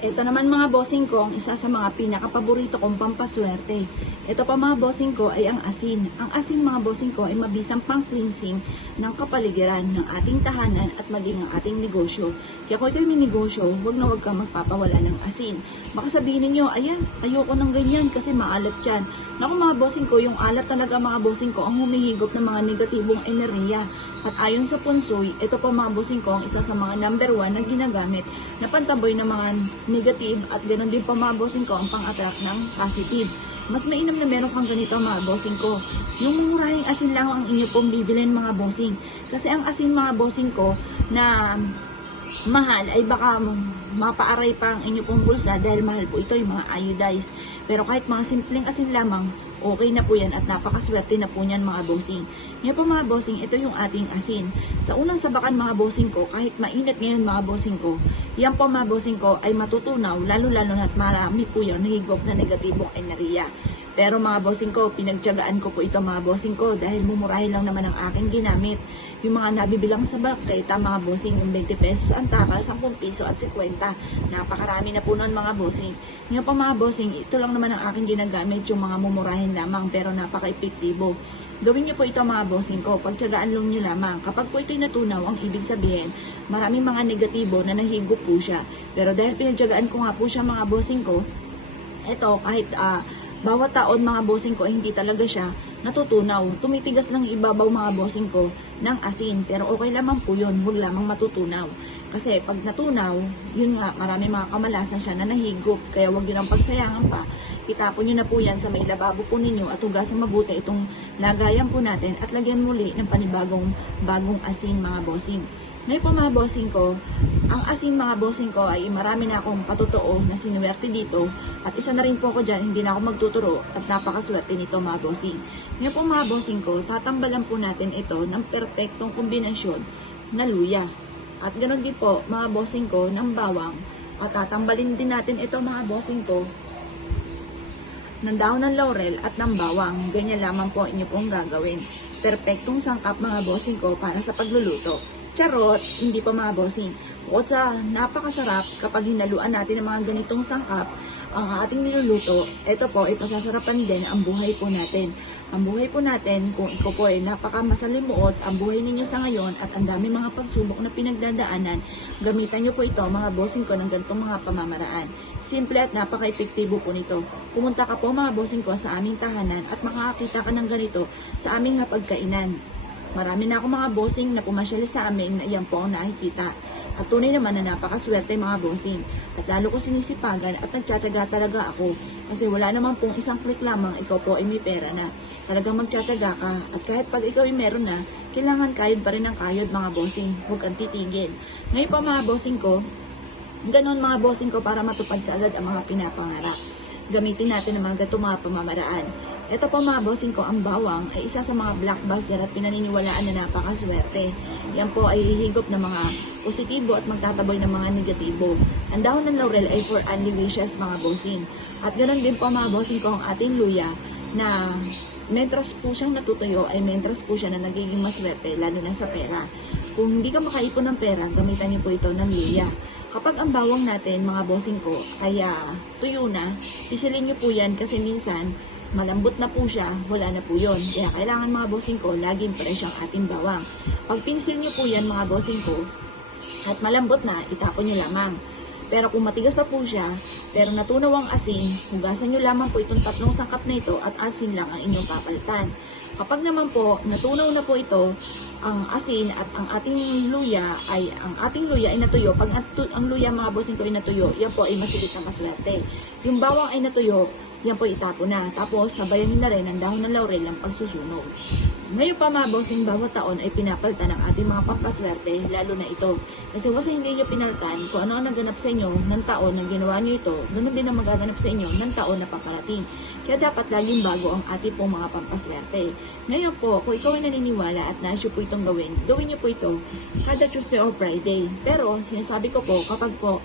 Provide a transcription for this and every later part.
Ito naman mga bossing ko, ang isa sa mga pinakapaborito kong pampaswerte. Ito pa mga bossing ko ay ang asin. Ang asin mga bossing ko ay mabisang pang-cleansing ng kapaligiran ng ating tahanan at maging ang ating negosyo. Kaya kung ito'y may negosyo, huwag kang magpapawala ng asin. Baka sabihin ninyo, ayan, ayoko ng ganyan kasi maalat yan. Naku mga bossing ko, yung alat talaga mga bossing ko ang humihigop ng mga negatibong enerhiya. At ayon sa Punsoy, ito po mga bossing ko ang isa sa mga number 1 na ginagamit na pantaboy ng mga negative at ganoon din po mga bossing ko ang pang-attract ng positive. Mas mainam na meron kang ganito mga bossing ko. Yung murahing asin lang ang inyo pong bibilin mga bossing. Kasi ang asin mga bossing ko na mahal ay baka mapaaray pa ang inyo pong bulsa dahil mahal po ito yung mga iodized. Pero kahit mga simpleng asin lamang, okay na po yan at napakaswerte na po niyan mga bossing. Ngayon po mga bossing, ito yung ating asin. Sa unang sabakan mga bossing ko, kahit mainit ngayon mga bossing ko, yan po mga bossing ko ay matutunaw, lalo-lalo na't marami po yan nahigop na negatibong enerhiya. Pero mga bossing ko, pinagtiyagaan ko po ito mga bossing ko dahil mumurahin lang naman ang aking ginamit. Yung mga nabibilang sa baketa mga bossing, yung 20 pesos ang takal, 10 piso at 50. Napakarami na po nun mga bossing. Ngayon pa mga bossing, ito lang naman ang aking ginagamit, yung mga mumurahin lamang pero napaka-epektibo. Gawin niyo po ito mga bossing ko, pagtiyagaan lang niyo lamang. Kapag po ito'y natunaw, ang ibig sabihin, maraming mga negatibo na nahigop po siya. Pero dahil pinagtiyagaan ko nga po siya mga bossing ko, ito kahit bawat taon mga bossing ko ay hindi talaga siya natutunaw. Tumitigas lang yung ibabaw mga bossing ko ng asin. Pero okay lamang po yun, huwag lamang matutunaw. Kasi pag natunaw, yun nga, marami mga kamalasan siya na nahigop. Kaya huwag yun ang pagsayangan pa. Itapon nyo na po yan sa may lababo po ninyo at hugasan mabuti itong lagayan po natin at lagyan muli ng bagong asin mga bossing. Ngayon po mga bossing ko, ang asin mga bossing ko ay marami na akong patotoo na sinuwerte dito at isa na rin po ako dyan, hindi na ako magtuturo at napakaswerte nito mga bossing. Ngayon po mga bossing ko, tatambalan po natin ito ng perpektong kombinasyon na luya. At ganoon din po mga bossing ko ng bawang at tatambalin din natin ito mga bossing ko ng dahon ng laurel at ng bawang. Ganyan lamang po inyo pong gagawin. Perpektong sangkap mga bossing ko para sa pagluluto. Charot, hindi pa mga bossing. Bukod sa napakasarap kapag hinaluan natin ng mga ganitong sangkap ang ating niluluto, ito po ay pasasarapan din ang buhay po natin. Ang buhay po natin, kung ikaw po ay napakamasalimuot, ang buhay ninyo sa ngayon at ang dami mga pagsubok na pinagdadaanan, gamitan nyo po ito mga bossing ko ng ganitong mga pamamaraan. Simple at napaka-epektibo po nito. Pumunta ka po mga bossing ko sa aming tahanan at makakakita ka ng ganito sa aming hapagkainan. Marami na ako mga bossing na pumasyal sa amin na iyan po ang nakikita. At tunay naman na napakaswerte mga bossing. At lalo ko sinisipagan at nagtsatsaga talaga ako. Kasi wala naman pong isang click lamang ikaw po ay may pera na. Talagang magtsatsaga ka. At kahit pag ikaw ay meron na, kailangan kayod pa rin ang kayod mga bossing. Huwag kang titigil. Ngayon pa mga bossing ko, ganon mga bossing ko para matupad kaagad ang mga pinapangarap. Gamitin natin ang mga gatong mga pamamaraan. Ito po mga bossing ko, ang bawang ay isa sa mga blockbuster at pinaniniwalaan na napakaswerte. Yan po ay hihigop ng mga positibo at magtataboy ng mga negatibo. Ang dahon ng laurel ay for only wishes mga bossing. At ganoon din po mga bossing ko ang ating luya na mentras po siyang natutuyo ay mentras po siya na nagiging maswerte lalo na sa pera. Kung hindi ka makaipon ng pera, gamitan niyo po ito ng luya. Kapag ang bawang natin mga bossing ko ay tuyo na, pisilin niyo po yan kasi minsan malambot na po siya, wala na po yun. Kaya kailangan mga bossing ko, laging fresh ang ating bawang. Pag pinsil nyo po yan mga bossing ko, at malambot na, itapon nyo lamang. Pero kung matigas pa po siya, pero natunaw ang asin, hugasan nyo lamang po itong 3 sangkap na ito at asin lang ang inyong papalitan. Kapag naman po, natunaw na po ito, ang asin at ang ating luya ay natuyo. Pag ang luya mga bossing ko ay natuyo, yan po ay masigit na maswerte. Yung bawang ay natuyo, yan po itapo na. Tapos, sabayan nyo na rin ang dahon ng laurel ng pagsusunog. Ngayon pa mga bossing, bawat taon ay pinapalitan ng ating mga pampaswerte, lalo na ito. Kasi kasi hindi nyo pinalitan kung ano ang naganap sa inyo ng taon na ginawa nyo ito, ganun din ang magaganap sa inyo ng taon na paparating. Kaya dapat laging bago ang ating pong mga pampaswerte. Ngayon po, kung ikaw ay naniniwala at naisyo po itong gawin nyo po ito kada Tuesday or Friday. Pero, sinasabi ko po, kapag po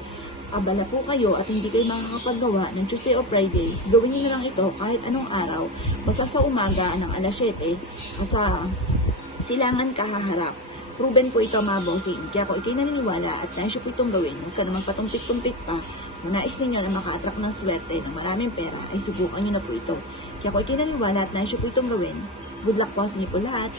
abala po kayo at hindi kayo makakapagawa ng Tuesday o Friday, gawin niyo lang ito kahit anong araw, basta sa umaga ng alas 7 at sa silangan kahaharap. Proven po ito mga bossing. Kaya kung ikay naniniwala at nais po itong gawin, huwag ka naman patumpik-tumpik pa. Kung nais ninyo na maka-attract ng swerte ng maraming pera, ay subukan nyo na po ito. Kaya kung ikay naniniwala at nais po itong gawin, good luck po sa inyo po lahat.